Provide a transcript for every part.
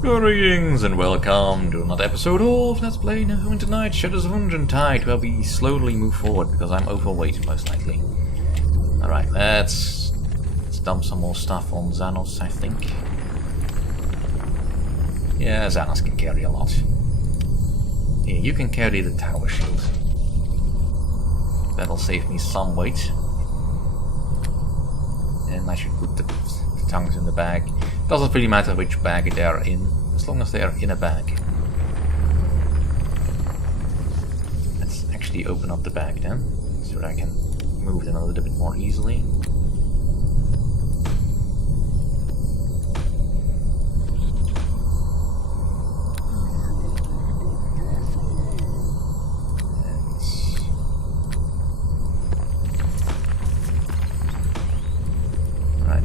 Greetings and welcome to another episode of Let's Play Neverwinter Nights, Shadows of Undrentide, where we slowly move forward because I'm overweight, most likely. Alright, let's dump some more stuff on Xanos, I think. Yeah, Xanos can carry a lot. Yeah, you can carry the tower shield. That'll save me some weight. And I should put the tongues in the bag. Doesn't really matter which bag they are in, as long as they are in a bag. Let's actually open up the bag then, so that I can move them a little bit more easily.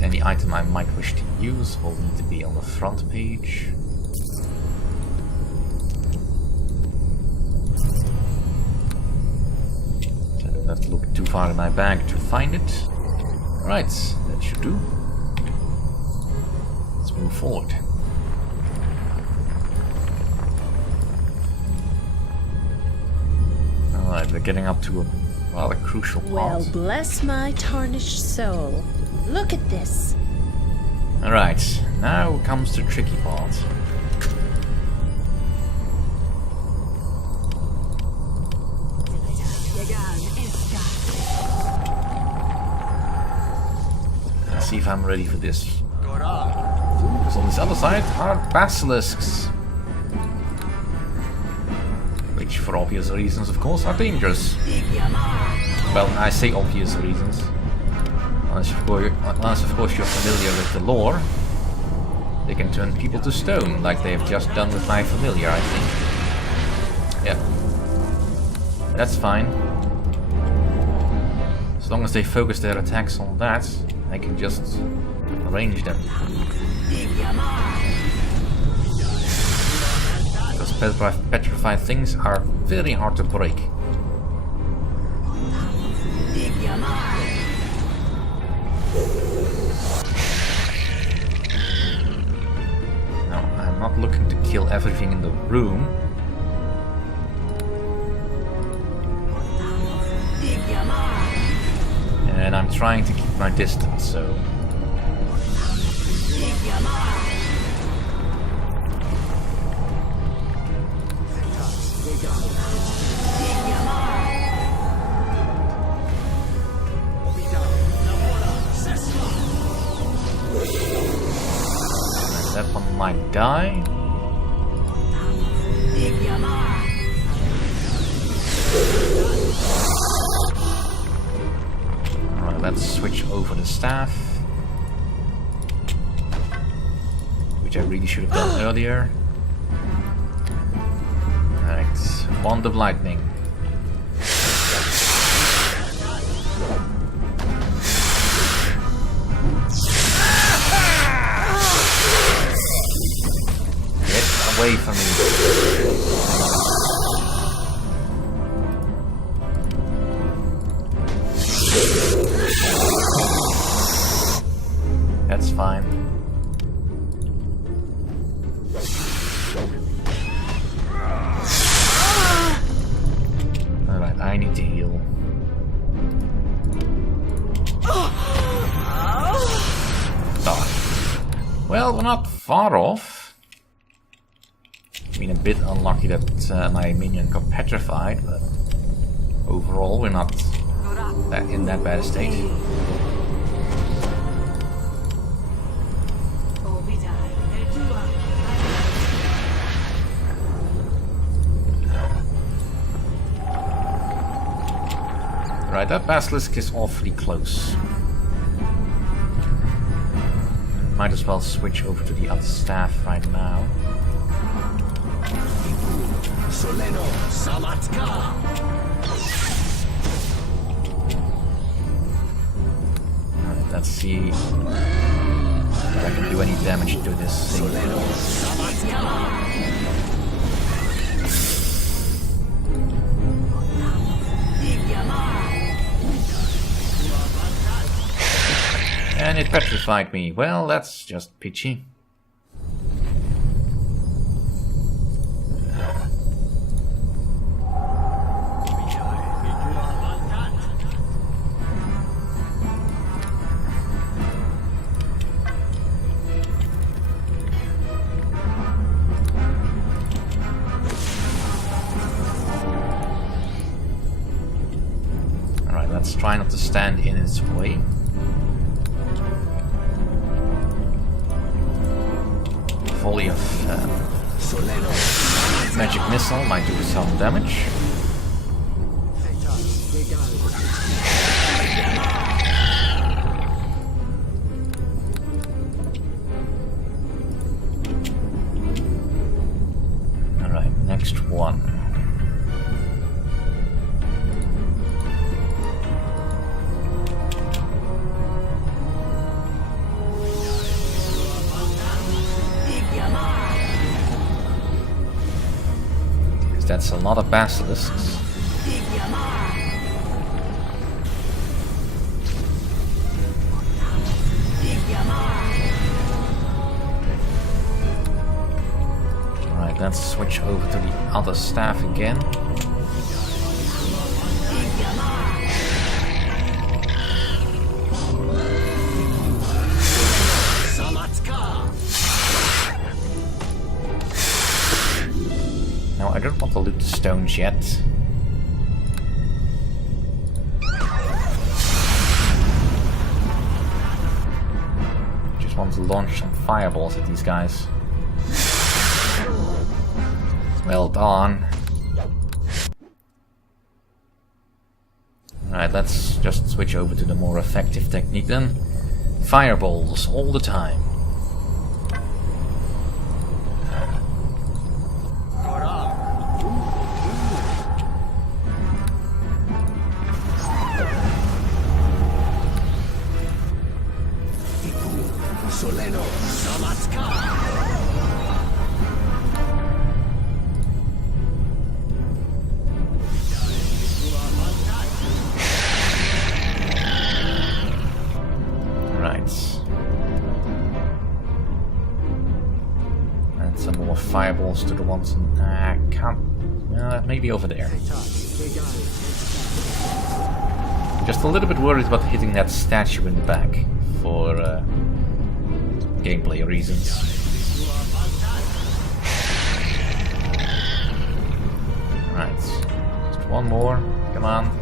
Any item I might wish to use will need to be on the front page. So I don't have to look too far in my bag to find it. Right, that should do. Let's move forward. Alright, we're getting up to a rather crucial part. Well, bless my tarnished soul. Look at this. Alright, now comes the tricky part. Let's see if I'm ready for this. Because on this other side are basilisks. Which, for obvious reasons, of course, are dangerous. Well, I say obvious reasons. Unless of course you're familiar with the lore, they can turn people to stone, like they have just done with my familiar, I think. Yeah. That's fine. As long as they focus their attacks on that, I can just arrange them. Because petrified things are very hard to break. I'm not looking to kill everything in the room. And I'm trying to keep my distance, so... That one might die. Alright, let's switch over the staff. Which I really should have done earlier. Alright, Wand of Lightning. Away from me. That's fine. Alright, I need to heal. Well, we're not far off. I mean, a bit unlucky that my minion got petrified, but overall we're not in that bad a state. Right, that basilisk is awfully close. Might as well switch over to the other staff right now. Alright, let's see if I can do any damage to this thing. And it petrified me. Well, that's just pitchy. try not to stand in its way. Volley of magic missile might do some damage. Alright, next one. That's a lot of basilisks. Alright, let's switch over to the other staff again. No, I don't want to loot the stones yet. Just want to launch some fireballs at these guys. Well done. Alright, let's just switch over to the more effective technique then. Fireballs all the time. And some more fireballs to the ones I can't. Maybe over there. Just a little bit worried about hitting that statue in the back for gameplay reasons. Right, just one more. Come on.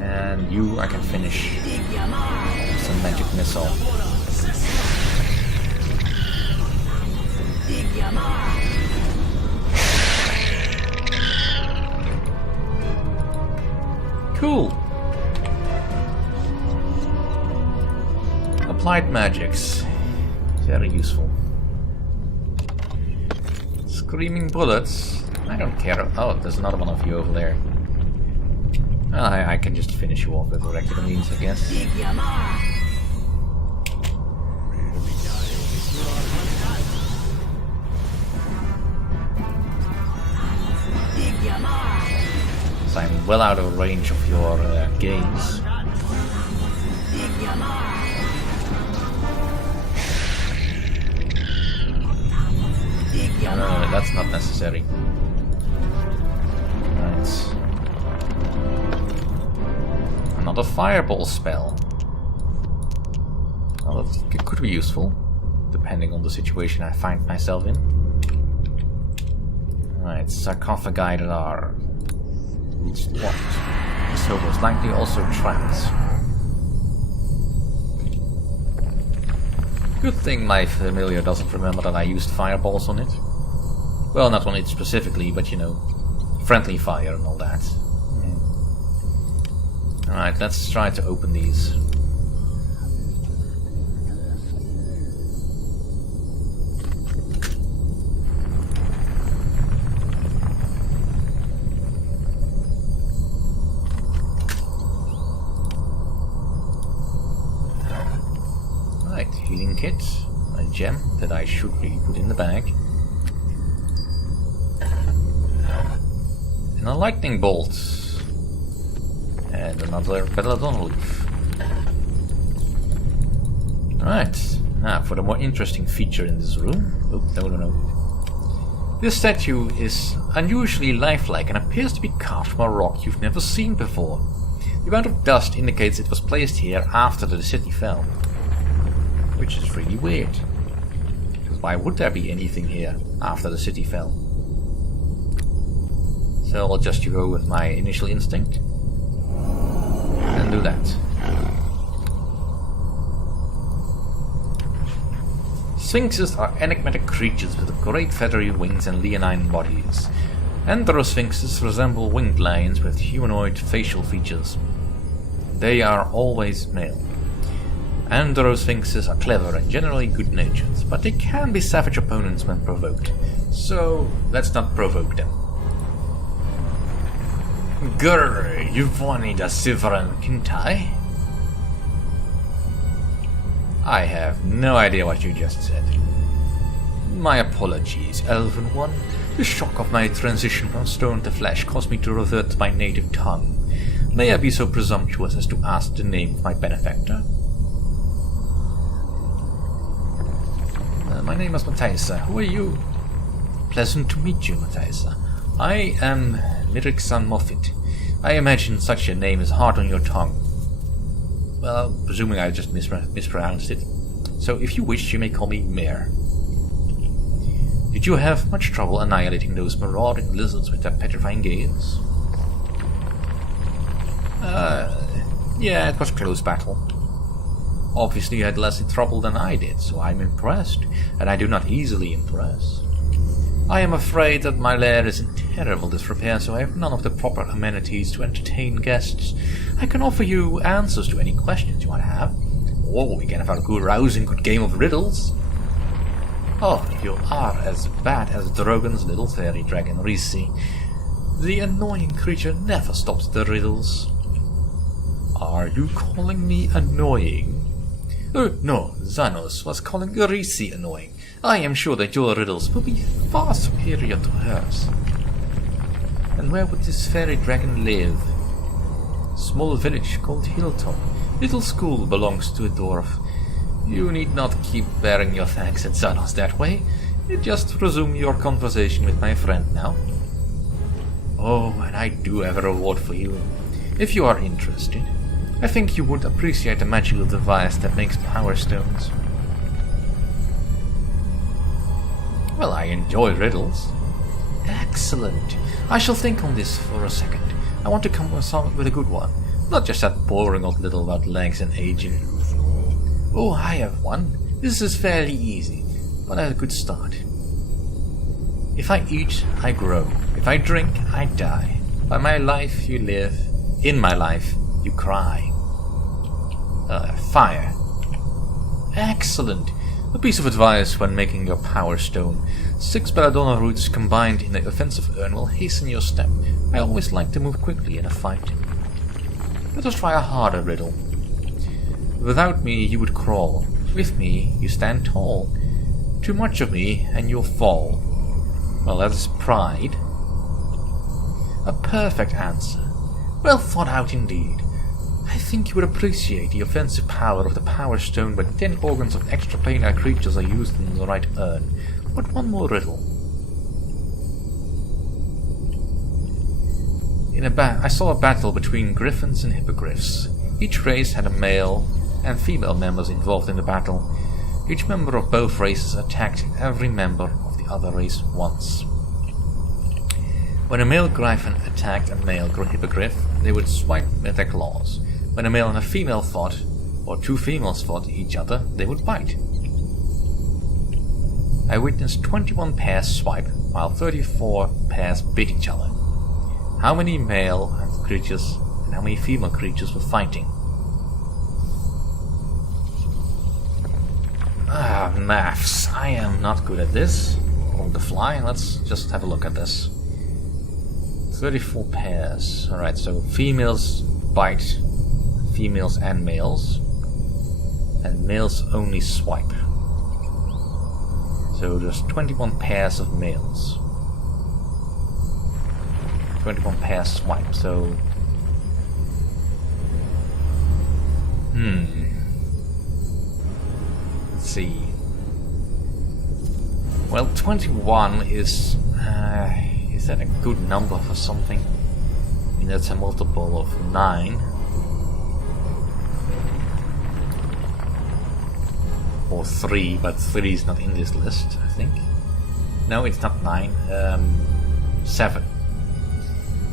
And you, I can finish some magic missile. Cool. Applied magics. Very useful. Screaming bullets. I don't care. Oh, there's another one of you over there. Well, I can just finish you off with regular means, I guess. So I'm well out of range of your games. No, that's not necessary. Right. Another fireball spell. Well, that could be useful, depending on the situation I find myself in. Right, sarcophagi that are locked. So most likely also trapped. Good thing my familiar doesn't remember that I used fireballs on it. Well, not on it specifically, but you know, friendly fire and all that. Alright, let's try to open these. Right, healing kit, a gem that I should really put in the bag. And a lightning bolt. And another belladonna leaf. Right, now for the more interesting feature in this room. Oh, no. This statue is unusually lifelike and appears to be carved from a rock you've never seen before. The amount of dust indicates it was placed here after the city fell. Which is really weird. Because why would there be anything here after the city fell? So I'll just go with my initial instinct and do that. Sphinxes are enigmatic creatures with great feathery wings and leonine bodies. Androsphinxes resemble winged lions with humanoid facial features. They are always male. Androsphinxes are clever and generally good-natured, but they can be savage opponents when provoked. So let's not provoke them. Grr, Yvonne da Sivran Kintai? I have no idea what you just said. My apologies, Elven One. The shock of my transition from stone to flesh caused me to revert to my native tongue. May I be so presumptuous as to ask the name of my benefactor? My name is Mathijssa. Who are you? Pleasant to meet you, Mathijssa. I am Miriksan Moffat. I imagine such a name is hard on your tongue. Well, presuming I just mispronounced it. So if you wish, you may call me Mir. Did you have much trouble annihilating those marauding lizards with their petrifying gaze? Yeah, it was a close battle. Obviously you had less trouble than I did, so I'm impressed, and I do not easily impress. I am afraid that my lair is in terrible disrepair, so I have none of the proper amenities to entertain guests. I can offer you answers to any questions you might have, or we can have a good rousing good game of riddles. Oh, you are as bad as Drogon's little fairy dragon, Risi. The annoying creature never stops the riddles. Are you calling me annoying? No, Xanos was calling Risi annoying. I am sure that your riddles will be far superior to hers. And where would this fairy dragon live? Small village called Hilltop. Little school belongs to a dwarf. You need not keep bearing your thanks at Xanos that way. Just resume your conversation with my friend now. Oh, and I do have a reward for you. If you are interested, I think you would appreciate a magical device that makes power stones. Well, I enjoy riddles. Excellent. I shall think on this for a second. I want to come with a good one. Not just that boring old riddle about legs and aging. Oh, I have one. This is fairly easy, but a good start. If I eat, I grow. If I drink, I die. By my life you live. In my life you cry. Fire. Excellent. A piece of advice when making your power stone. 6 belladonna roots combined in the offensive urn will hasten your step. I always like to move quickly in a fight. Let us try a harder riddle. Without me you would crawl. With me you stand tall. Too much of me and you'll fall. Well, that is pride. A perfect answer. Well thought out indeed. I think you would appreciate the offensive power of the Power Stone, but 10 organs of extraplanar creatures are used in the right urn. But one more riddle. I saw a battle between griffins and hippogriffs. Each race had a male and female members involved in the battle. Each member of both races attacked every member of the other race once. When a male griffin attacked a male hippogriff, they would swipe with their claws. When a male and a female fought, or 2 females fought each other, they would bite. I witnessed 21 pairs swipe, while 34 pairs bit each other. How many male creatures and how many female creatures were fighting? Maths. I am not good at this. On the fly, let's just have a look at this. 34 pairs. Alright, so females bite females and males. And males only swipe. So there's 21 pairs of males. 21 pairs swipe, so... Let's see. Well, 21 is that a good number for something? I mean, that's a multiple of 9. Or 3, but 3 is not in this list, I think. No, it's not 9. 7.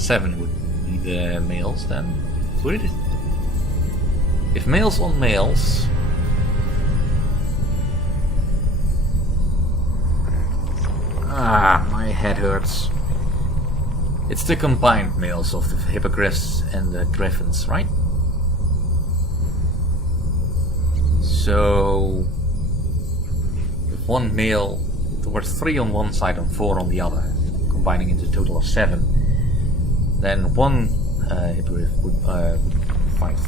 7 would be the males then, would it? If males on males... Ah, my head hurts. It's the combined males of the hippogriffs and the griffins, right? So... if one male... there were 3 on one side and 4 on the other, combining into a total of 7. Then one hippogriff would fight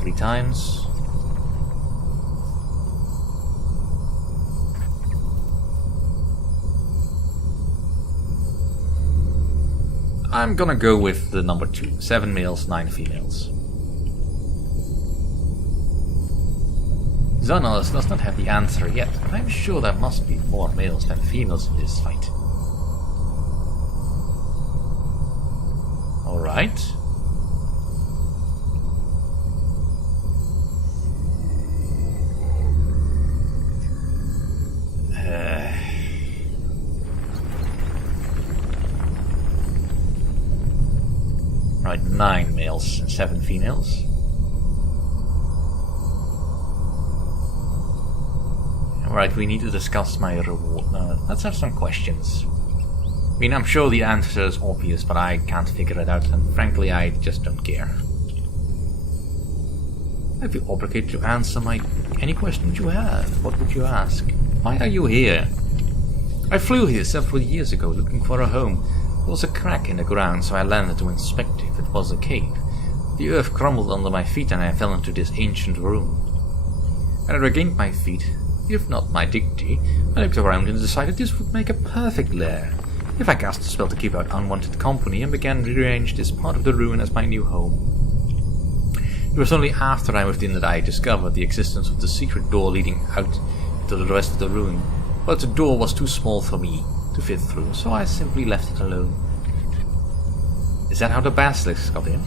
3 times. I'm gonna go with the number 2. 7 males, 9 females. Zonos does not have the answer yet, but I'm sure there must be more males than females in this fight. Alright. Right, 9 males and 7 females. Alright, we need to discuss my reward. Let's have some questions. I mean, I'm sure the answer is obvious, but I can't figure it out, and frankly, I just don't care. I'd be obligated to answer any questions you have. What would you ask? Why are you here? I flew here several years ago looking for a home. There was a crack in the ground, so I landed to inspect if it was a cave. The earth crumbled under my feet and I fell into this ancient room. When I regained my feet, if not my dignity, I looked around and decided this would make a perfect lair. If I cast a spell to keep out unwanted company and began to rearrange this part of the ruin as my new home. It was only after I moved in that I discovered the existence of the secret door leading out to the rest of the ruin, but the door was too small for me to fit through, so I simply left it alone. Is that how the basilisks got in?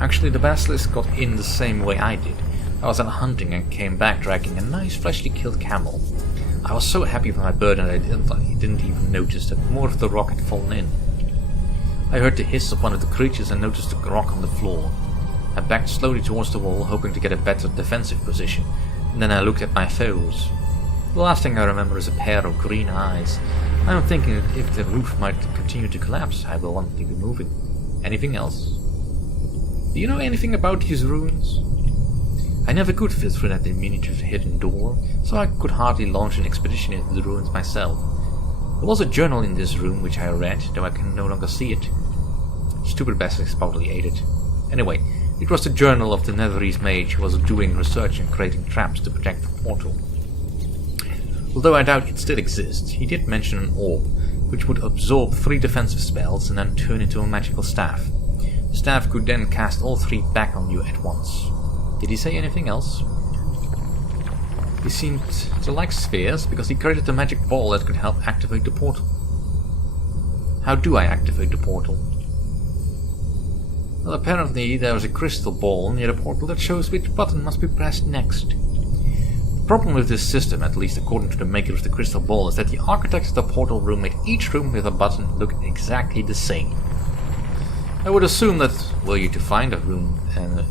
Actually, the basilisks got in the same way I did. I was out hunting and came back dragging a nice freshly killed camel. I was so happy with my bird and I didn't even notice that more of the rock had fallen in. I heard the hiss of one of the creatures and noticed the rock on the floor. I backed slowly towards the wall, hoping to get a better defensive position, and then I looked at my foes. The last thing I remember is a pair of green eyes. I'm thinking that if the roof might continue to collapse, I will want to be moving. Anything else? Do you know anything about these ruins? I never could fit through that diminutive hidden door, so I could hardly launch an expedition into the ruins myself. There was a journal in this room which I read, though I can no longer see it. Stupid basilisks probably ate it. Anyway, it was the journal of the Netherese mage who was doing research and creating traps to protect the portal. Although I doubt it still exists, he did mention an orb, which would absorb 3 defensive spells and then turn into a magical staff. The staff could then cast all 3 back on you at once. Did he say anything else? He seemed to like spheres because he created a magic ball that could help activate the portal. How do I activate the portal? Well, apparently there is a crystal ball near the portal that shows which button must be pressed next. The problem with this system, at least according to the maker of the crystal ball, is that the architects of the portal room made each room with a button look exactly the same. I would assume that were you to find a room and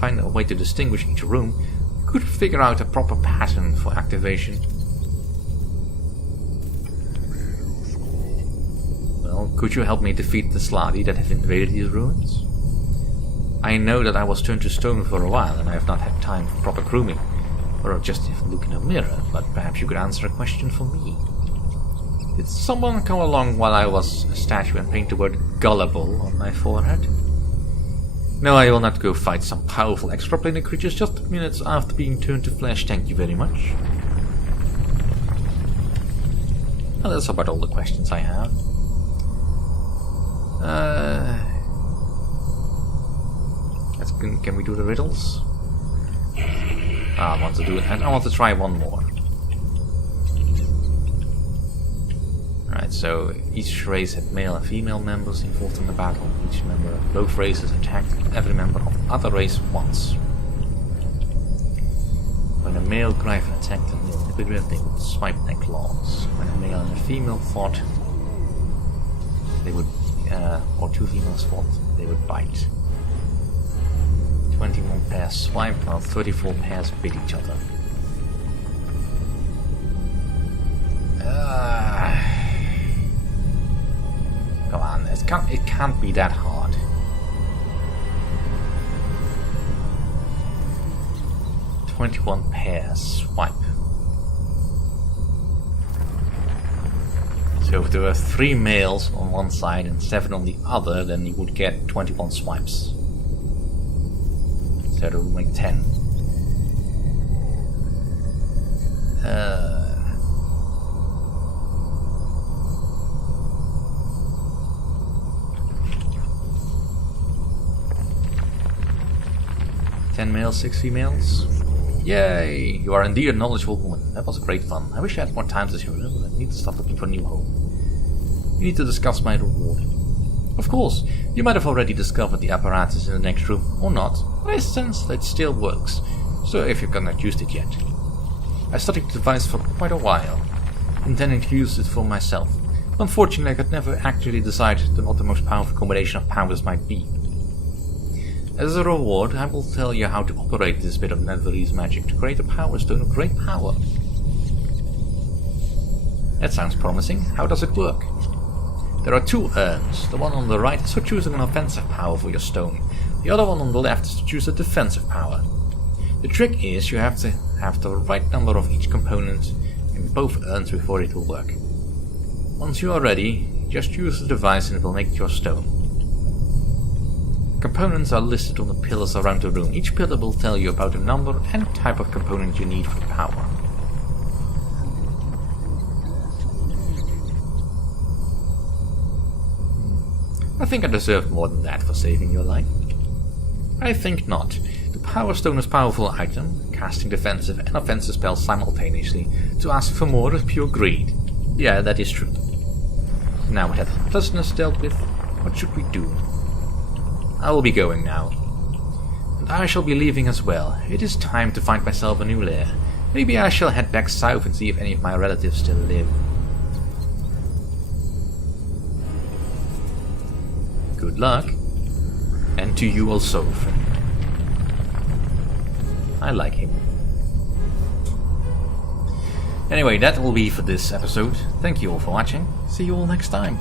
find a way to distinguish each room, you could figure out a proper pattern for activation. Well, could you help me defeat the Sladi that have invaded these ruins? I know that I was turned to stone for a while and I have not had time for proper grooming, or just even look in a mirror, but perhaps you could answer a question for me. Did someone come along while I was a statue and paint the word gullible on my forehead? No, I will not go fight some powerful extraplanar creatures just minutes after being turned to flesh, thank you very much. Well, that's about all the questions I have. Can we do the riddles? I want to do it, and I want to try one more. Alright, so each race had male and female members involved in the battle. Each member of both races attacked every member of the other race once. When a male griffin attacked a male hippogriff, they would swipe their claws. When a male and a female fought, they would, or 2 female swans, they would bite. 21 pairs swipe, while 34 pairs bit each other. Come on, it can't be that hard. "21 pairs swipe." So if there were 3 males on one side and 7 on the other, then you would get 21 swipes. So that would make 10. 10 males, 6 females. Yay! You are indeed a knowledgeable woman. That was great fun. I wish I had more time this year, but I need to start looking for a new home. We need to discuss my reward. Of course, you might have already discovered the apparatus in the next room, or not, but I sense that it still works, so if you've not used it yet. I studied the device for quite a while, intending to use it for myself. Unfortunately, I could never actually decide what the most powerful combination of powers might be. As a reward, I will tell you how to operate this bit of Netherese magic to create a power stone of great power. That sounds promising. How does it work? There are 2 urns. The one on the right is for choosing an offensive power for your stone. The other one on the left is to choose a defensive power. The trick is you have to have the right number of each component in both urns before it will work. Once you are ready, just use the device and it will make your stone. Components are listed on the pillars around the room. Each pillar will tell you about the number and type of component you need for the power. I think I deserved more than that for saving your life. I think not. The Power Stone is a powerful item, casting defensive and offensive spells simultaneously. To ask for more is pure greed. Yeah, that is true. Now with that pleasantness dealt with, what should we do? I will be going now. And I shall be leaving as well. It is time to find myself a new lair. Maybe I shall head back south and see if any of my relatives still live. Good luck. And to you also, friend. I like him. Anyway, that will be for this episode. Thank you all for watching. See you all next time.